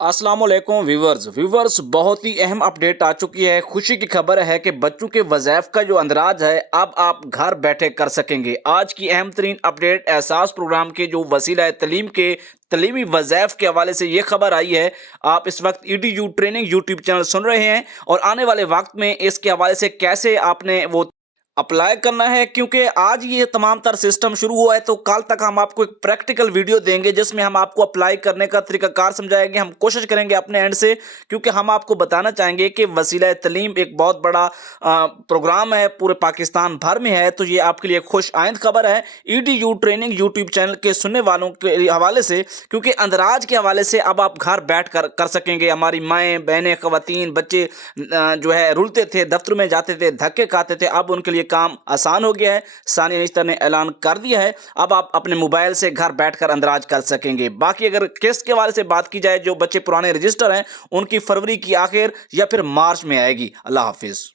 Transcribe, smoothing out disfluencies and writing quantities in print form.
अस्सलाम वालेकुम व्यूवर्स बहुत ही अहम अपडेट आ चुकी है। खुशी की खबर है कि बच्चों के वज़ाइफ का जो अंदराज है अब आप घर बैठे कर सकेंगे। आज की अहम तरीन अपडेट एहसास प्रोग्राम के जो वसीला है तलीम के तलीमी वज़ाइफ के हवाले से ये खबर आई है। आप इस वक्त EDU ट्रेनिंग यूट्यूब चैनल सुन रहे हैं और आने वाले वक्त में इसके हवाले से कैसे आपने वो अप्लाई करना है, क्योंकि आज ये तमाम तर सिस्टम शुरू हुआ है तो कल तक हम आपको एक प्रैक्टिकल वीडियो देंगे जिसमें हम आपको अप्लाई करने का तरीकाकार समझाएंगे। हम कोशिश करेंगे अपने एंड से, क्योंकि हम आपको बताना चाहेंगे कि वसीला तलीम एक बहुत बड़ा प्रोग्राम है, पूरे पाकिस्तान भर में है। तो ये आपके लिए खुश आइंद खबर है EDU ट्रेनिंग यूट्यूब चैनल के सुनने वालों के हवाले से, क्योंकि अंदराज के हवाले से अब आप घर बैठ कर सकेंगे। हमारी माएँ बहनें ख़वातीन बच्चे जो है रुलते थे, दफ्तर में जाते थे, धक्के खाते थे, अब उनके लिए काम आसान हो गया है। सानिया निश्तर ने ऐलान कर दिया है अब आप अपने मोबाइल से घर बैठकर अंदराज कर सकेंगे। बाकी अगर किस्त के वाले से बात की जाए, जो बच्चे पुराने रजिस्टर हैं उनकी फरवरी की आखिर या फिर मार्च में आएगी। अल्लाह हाफिज़।